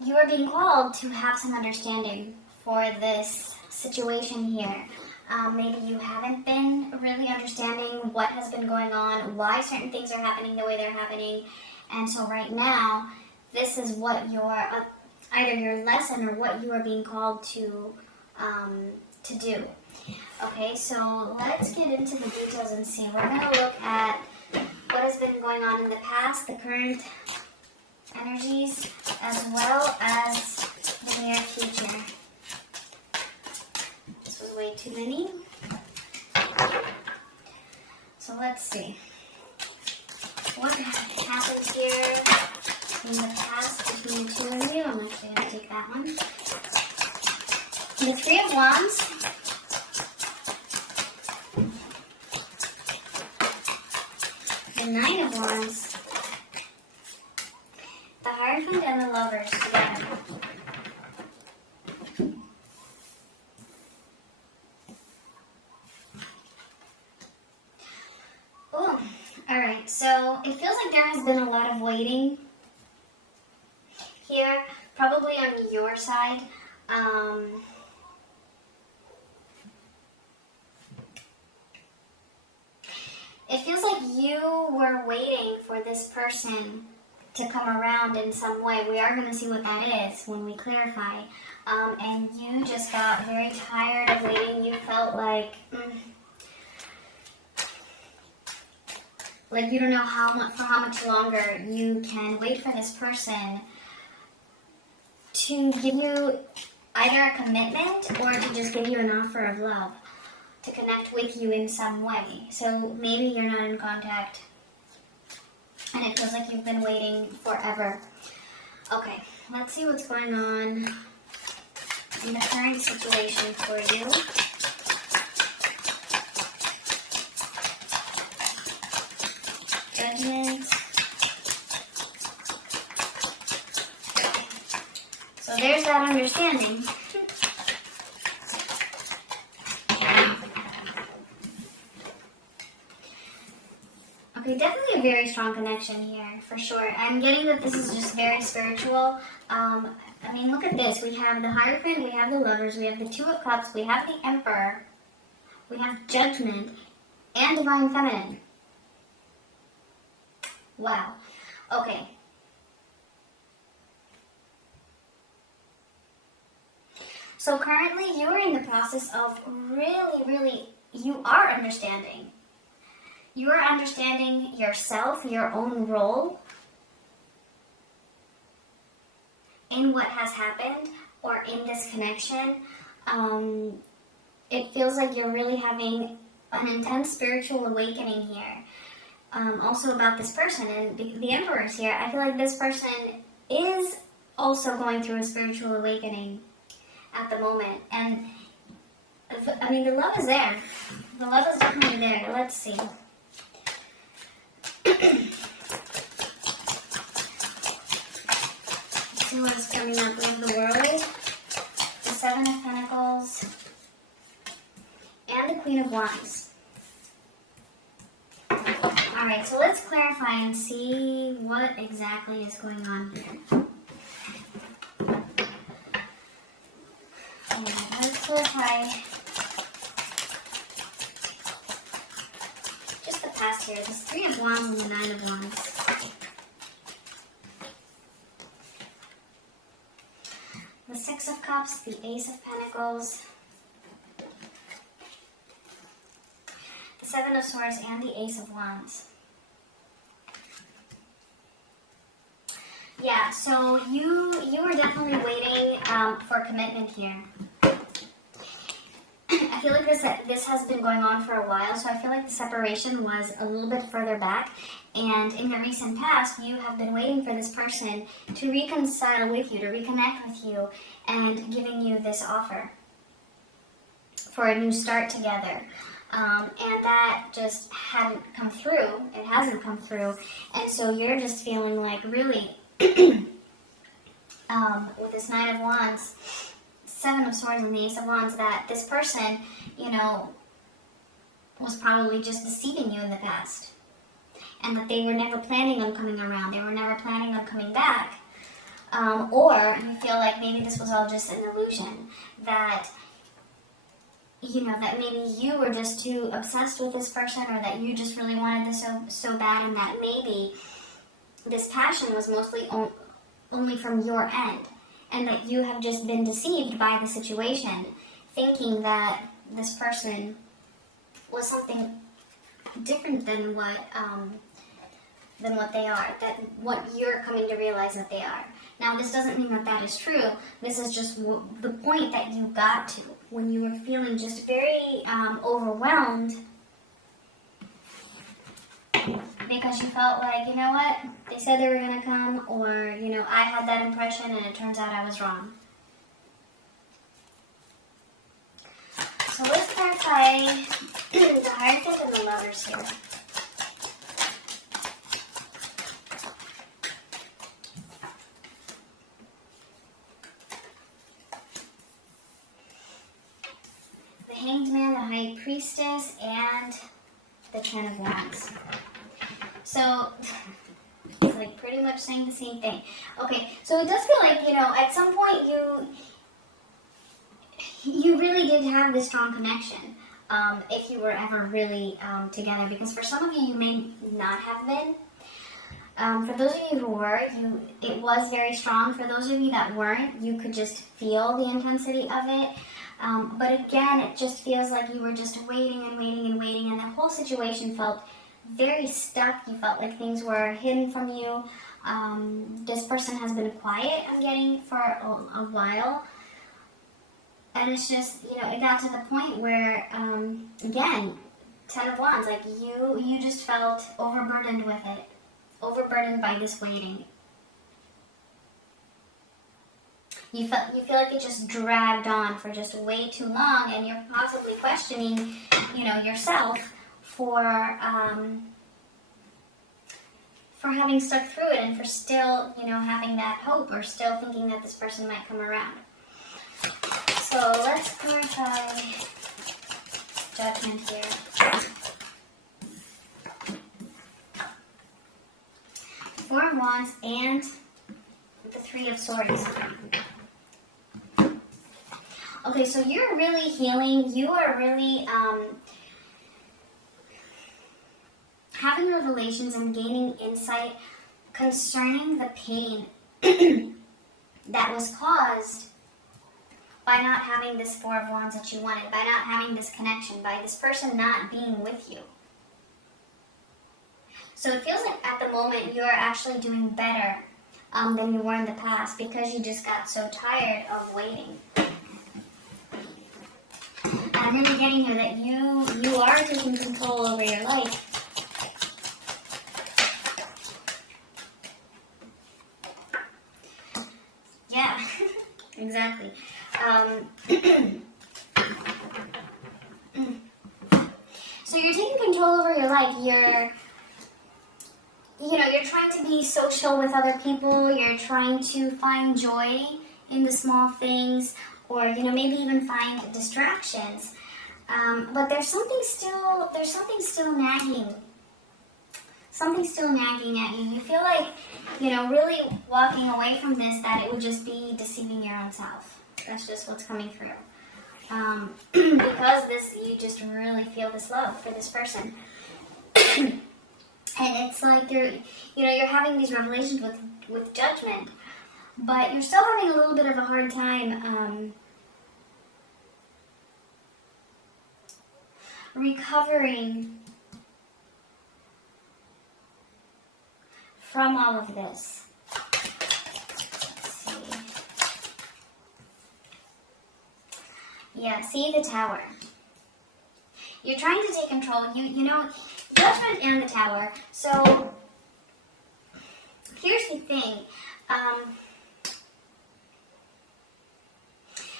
you are being called to have some understanding for this situation here. Maybe you haven't been really understanding what has been going on, why certain things are happening the way they're happening, and so right now, this is what your either your lesson or what you are being called to do. Okay, so let's get into the details and see. We're going to look at what has been going on in the past, the current energies, as well as the near future. This was way too many. So let's see. What happens here in the past between the two of you? I'm actually going to take that one. The Three of Wands. The Nine of Wands. The Hierophant and the Lovers together. Oh, alright, so it feels like there has been a lot of waiting here, probably on your side. It feels like you were waiting for this person to come around in some way. We are going to see what that is when we clarify. And you just got very tired of waiting. You felt like you don't know for how much longer you can wait for this person to give you either a commitment or to just give you an offer of love, to connect with you in some way. So maybe you're not in contact and it feels like you've been waiting forever. Okay, let's see what's going on in the current situation for you. Judgment. So there's that understanding. Okay, definitely a very strong connection here, for sure. I'm getting that this is just very spiritual. I mean, look at this. We have the Hierophant, we have the Lovers, we have the Two of Cups, we have the Emperor, we have Judgment, and Divine Feminine. Wow. Okay. So currently you are in the process of really, you are understanding. You are understanding yourself, your own role in what has happened or in this connection. It feels like you're really having an intense spiritual awakening here. Also about this person, and the Emperor is here. I feel like this person is also going through a spiritual awakening at the moment. And I mean, the love is there. The love is definitely there. Let's see. Let's see what is coming up. We have the World, the Seven of Pentacles, and the Queen of Wands. Alright, so let's clarify and see what exactly is going on here. Let's clarify just the past here. This Three of Wands and the Nine of Wands. The Six of Cups, the Ace of Pentacles, the Seven of Swords, and the Ace of Wands. Yeah, so you were definitely waiting for commitment here. I feel like this has been going on for a while, so I feel like the separation was a little bit further back. And in the recent past, you have been waiting for this person to reconcile with you, to reconnect with you, and giving you this offer for a new start together. And that just hadn't come through. It hasn't come through. And so you're just feeling like really, with this Nine of Wands, Seven of Swords, and the Ace of Wands, that this person, you know, was probably just deceiving you in the past. And that they were never planning on coming around. They were never planning on coming back. Or you feel like maybe this was all just an illusion, that that maybe you were just too obsessed with this person, or that you just really wanted this so bad, and that maybe this passion was mostly only from your end, and that you have just been deceived by the situation, thinking that this person was something different than what they are, that what you're coming to realize that they are. Now, this doesn't mean that that is true. This is just the point that you got to when you were feeling just very overwhelmed, because you felt like, you know what, they said they were going to come, or, I had that impression and it turns out I was wrong. So let's clarify the Hierophant and the Lovers here. The Hanged Man, the High Priestess, and the Ten of Wands. So, it's like pretty much saying the same thing. Okay, so it does feel like, at some point you really did have this strong connection, if you were ever really together, because for some of you, you may not have been. For those of you who were, it was very strong. For those of you that weren't, you could just feel the intensity of it. But again, it just feels like you were just waiting and waiting and waiting, and the whole situation felt very stuck. You felt like things were hidden from you. This person has been quiet, I'm getting, for a while. And it's just, it got to the point where, again, Ten of Wands, like you just felt overburdened with it. Overburdened by this waiting. You feel like it just dragged on for just way too long, and you're possibly questioning, yourself for having stuck through it, and for still, having that hope, or still thinking that this person might come around. So let's clarify Judgment here. Four of Wands and the Three of Swords. Okay, so you're really healing. You are really having revelations and gaining insight concerning the pain that was caused by not having this Four of Wands that you wanted, by not having this connection, by this person not being with you. So it feels like at the moment you're actually doing better than you were in the past, because you just got so tired of waiting. I'm really getting here that you are taking control over your life. Yeah, exactly. So you're taking control over your life. You're trying to be social with other people. You're trying to find joy in the small things, or maybe even find distractions. But there's something still nagging. Something's still nagging at you. You feel like, really walking away from this, that it would just be deceiving your own self. That's just what's coming through. Because you just really feel this love for this person. And it's like you're having these revelations with Judgment, but you're still having a little bit of a hard time recovering from all of this. Let's see. Yeah, see the Tower. You're trying to take control. Judgment and the Tower. So here's the thing.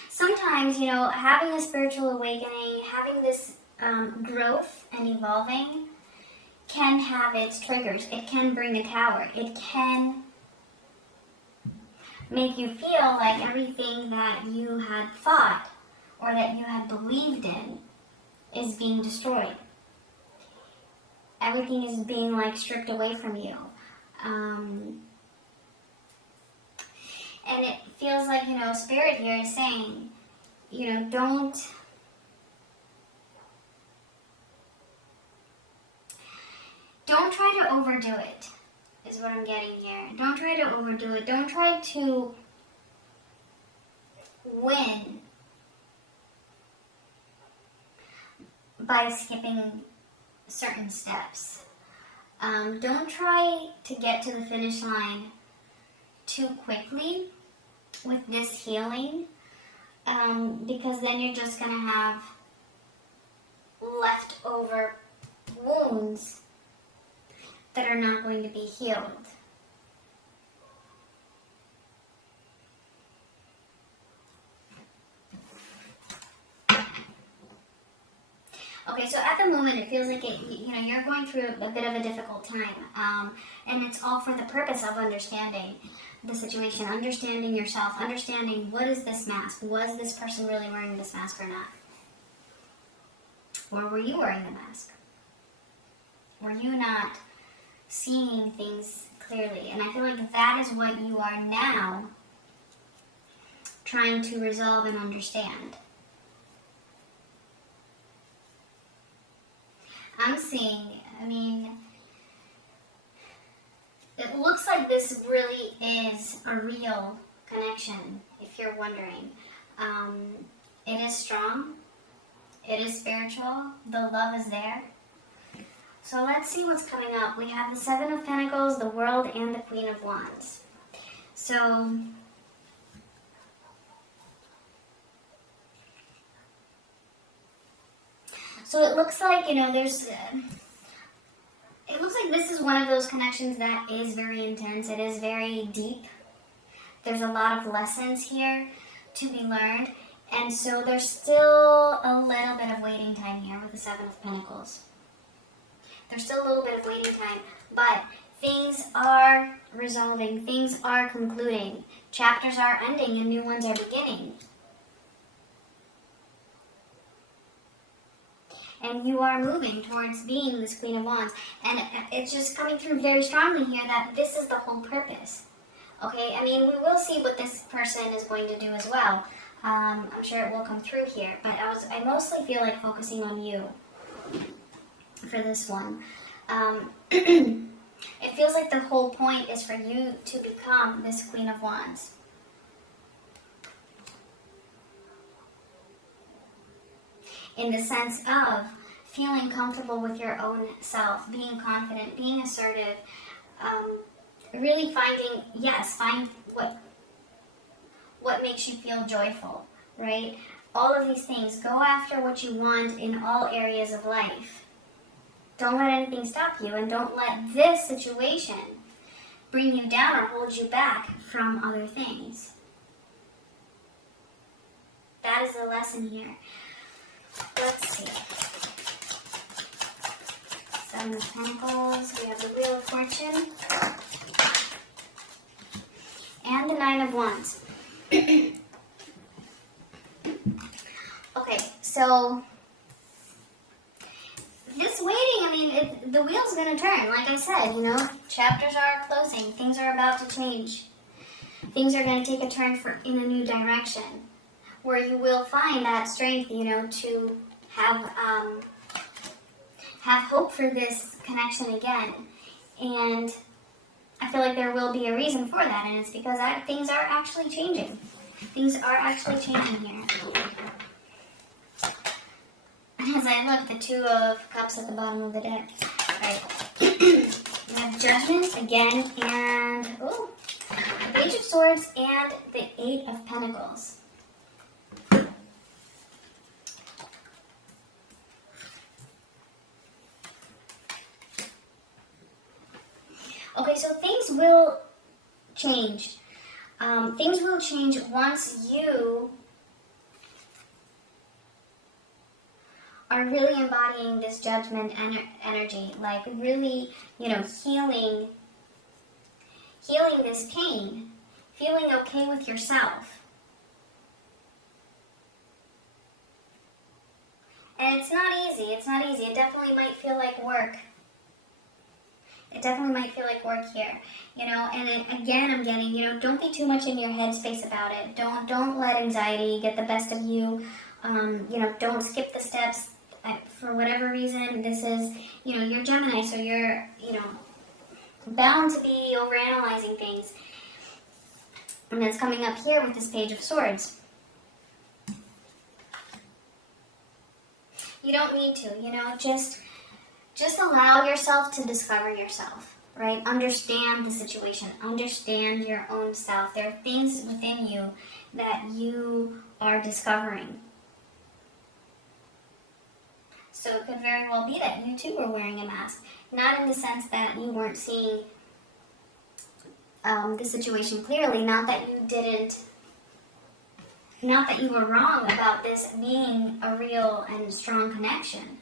Sometimes, having a spiritual awakening, having this growth and evolving can have its triggers. It can bring a Tower. It can make you feel like everything that you had thought or that you had believed in is being destroyed. Everything is being stripped away from you. And it feels like, you know, Spirit here is saying, you know, don't try to overdo it, is what I'm getting here. Don't try to overdo it. Don't try to win by skipping certain steps. Don't try to get to the finish line too quickly with this healing, because then you're just going to have leftover wounds that are not going to be healed. Okay, so at the moment it feels like you're going through a bit of a difficult time, and it's all for the purpose of understanding the situation, understanding yourself, understanding what is this mask? Was this person really wearing this mask or not? Or were you wearing the mask? Were you not seeing things clearly? And I feel like that is what you are now trying to resolve and understand. I'm seeing, it looks like this really is a real connection, if you're wondering. It is strong. It is spiritual. The love is there. So let's see what's coming up. We have the Seven of Pentacles, the World, and the Queen of Wands. So it looks like, it looks like this is one of those connections that is very intense. It is very deep. There's a lot of lessons here to be learned. And so there's still a little bit of waiting time here with the Seven of Pentacles. There's still a little bit of waiting time, but things are resolving. Things are concluding. Chapters are ending and new ones are beginning. And you are moving towards being this Queen of Wands. And it's just coming through very strongly here that this is the whole purpose. Okay, we will see what this person is going to do as well. I'm sure it will come through here. But I mostly feel like focusing on you for this one. It feels like the whole point is for you to become this Queen of Wands. In the sense of feeling comfortable with your own self, being confident, being assertive, really find what makes you feel joyful, right? All of these things. Go after what you want in all areas of life. Don't let anything stop you, and don't let this situation bring you down or hold you back from other things. That is the lesson here. Let's see. Seven of Pentacles. We have the Wheel of Fortune. And the Nine of Wands. Okay, so this waiting, the wheel's going to turn. Like I said, chapters are closing. Things are about to change. Things are going to take a turn in a new direction, where you will find that strength, to have hope for this connection again. And I feel like there will be a reason for that, and it's because things are actually changing. Things are actually changing here. As I look, the Two of Cups at the bottom of the deck. Right. We have Judgment again, and the Page of Swords and the Eight of Pentacles. Okay, so things will change. Things will change once you are really embodying this Judgment energy, like really, healing this pain, feeling okay with yourself. And it's not easy. It definitely might feel like work. It definitely might feel like work here, you know. And again, I'm getting, you know, don't be too much in your headspace about it. Don't let anxiety get the best of you. You know, don't skip the steps. For whatever reason, this is, you know, you're Gemini, so you're, you know, bound to be overanalyzing things. And it's coming up here with this Page of Swords. You don't need to, you know, just allow yourself to discover yourself, right? Understand the situation. Understand your own self. There are things within you that you are discovering. So it could very well be that you too were wearing a mask. Not in the sense that you weren't seeing the situation clearly, not that you were wrong about this being a real and strong connection.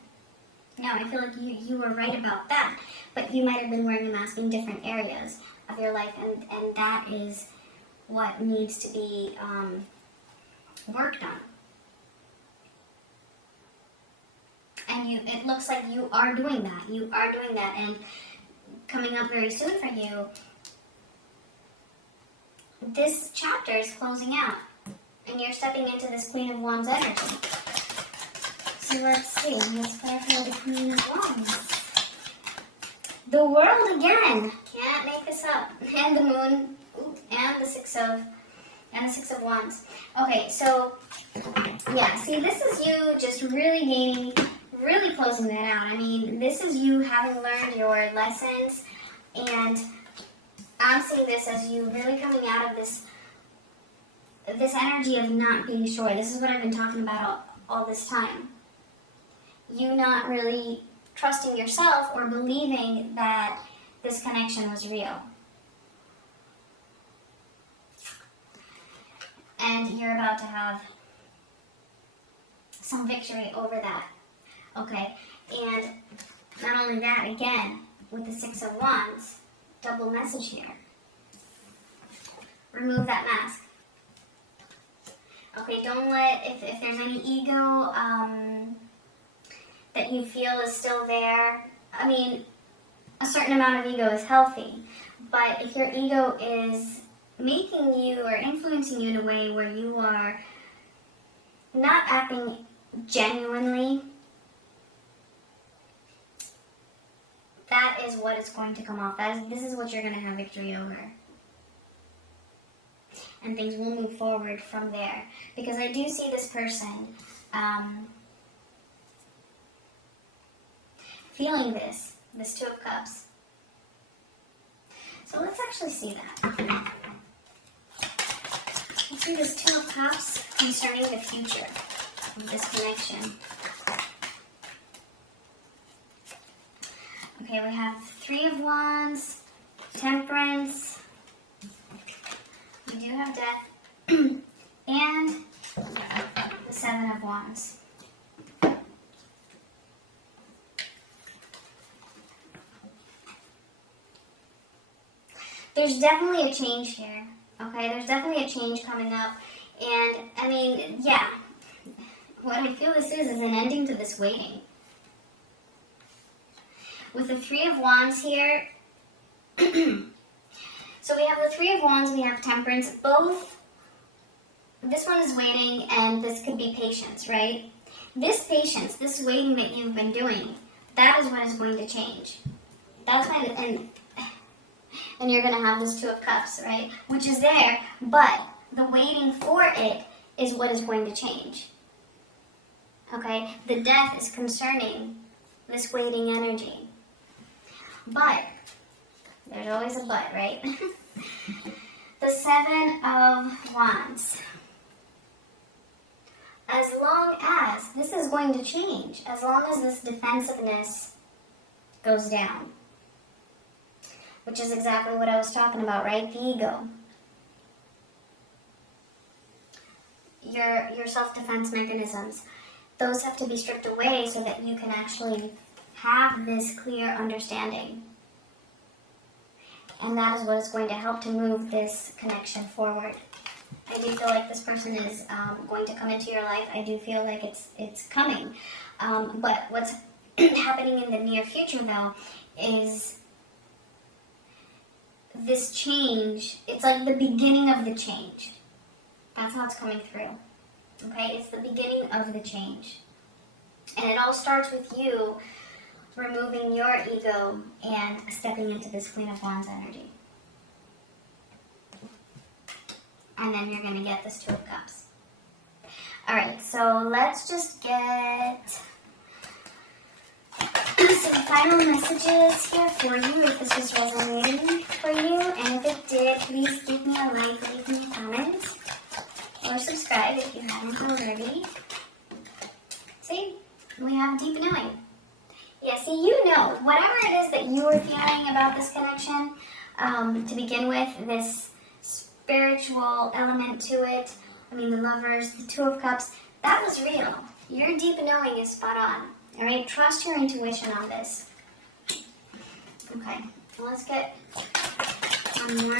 No, I feel like you were right about that, but you might have been wearing a mask in different areas of your life, and that is what needs to be worked on. And it looks like you are doing that. You are doing that, and coming up very soon for you, this chapter is closing out, and you're stepping into this Queen of Wands energy. So let's see. Let's clarify the Queen of Wands. The World again. Can't make this up. And the Moon, and the Six of Wands. Okay, so yeah. See, this is you just really closing that out. I mean, this is you having learned your lessons, and I'm seeing this as you really coming out of this energy of not being sure. This is what I've been talking about all this time. You not really trusting yourself or believing that this connection was real. And you're about to have some victory over that. Okay, and not only that, again, with the Six of Wands, double message here. Remove that mask. Okay, don't let, if there's any ego that you feel is still there, I mean, a certain amount of ego is healthy, but if your ego is making you or influencing you in a way where you are not acting genuinely, that is what is going to come off. This is what you're going to have victory over. And things will move forward from there. Because I do see this person feeling this Two of Cups. So let's actually see that. Let's see this Two of Cups concerning the future of this connection. Okay, we have Three of Wands, Temperance, we do have Death, and the Seven of Wands. There's definitely a change here, okay? There's definitely a change coming up, and, I mean, yeah, what I feel this is an ending to this waiting. With the Three of Wands here, so we have the Three of Wands, we have Temperance, both, this one is waiting, and this could be patience, right? This patience, this waiting that you've been doing, that is what is going to change. That's why, and you're going to have this Two of Cups, right? Which is there, but the waiting for it is what is going to change. Okay? The Death is concerning this waiting energy. But, there's always a but, right? The Seven of Wands. As long as this is going to change, as long as this defensiveness goes down, which is exactly what I was talking about, right? The ego. Your self-defense mechanisms, those have to be stripped away so that you can actually have this clear understanding. And that is what is going to help to move this connection forward. I do feel like this person is going to come into your life. I do feel like it's coming. But what's happening in the near future, though, is this change, it's like the beginning of the change. That's how it's coming through. Okay, it's the beginning of the change. And it all starts with you removing your ego and stepping into this Queen of Wands energy. And then you're going to get this Two of Cups. Alright, so let's just get some final messages here for you if this was resonating for you. And if it did, please give me a like, leave me a comment, or subscribe if you haven't already. See, we have deep knowing. Yeah, see, you know, whatever it is that you were feeling about this connection, to begin with, this spiritual element to it, I mean, the Lovers, the Two of Cups, that was real. Your deep knowing is spot on. All right, trust your intuition on this. Okay, let's get one more.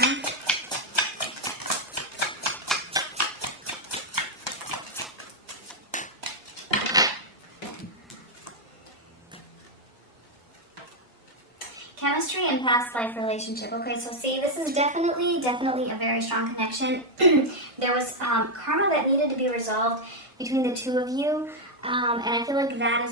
Chemistry and past life relationship. Okay, so see, this is definitely a very strong connection. There was karma that needed to be resolved between the two of you, and I feel like that is